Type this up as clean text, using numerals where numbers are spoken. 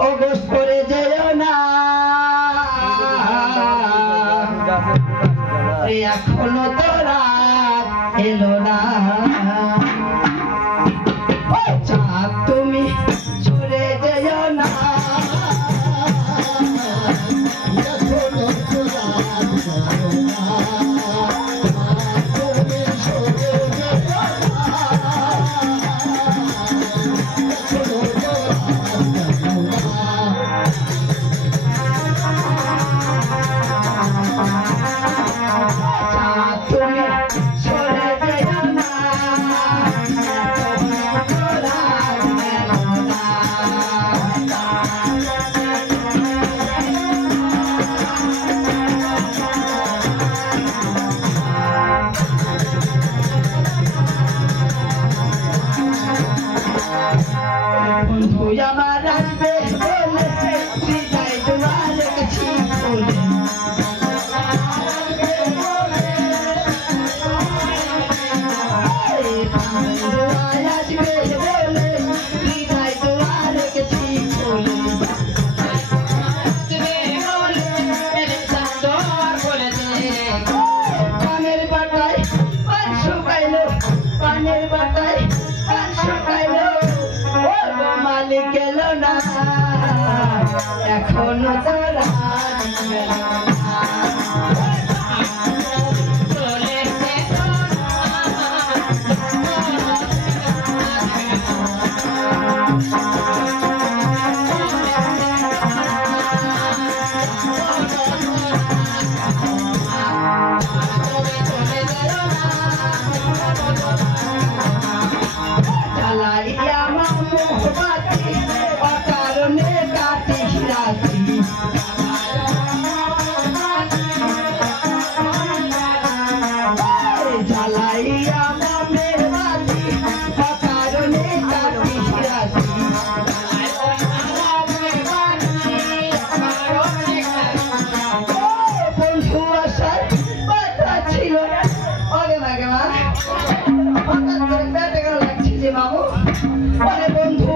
অবশ করে যেও না এখনো তো রাত এলো না চাঁদ তুমি চলে যেও না এখনো তো রাত এলো না আমার আসবে বলে বিদায় তোমার কাছে বলে আসবে বলে বিদায় তোমার কাছে বলে পানের বাটায় পান শুকাইলো পানের বাটায় পান শুকাইলো মালিক গেল না এখনো তো রাত গেল না বন্ধু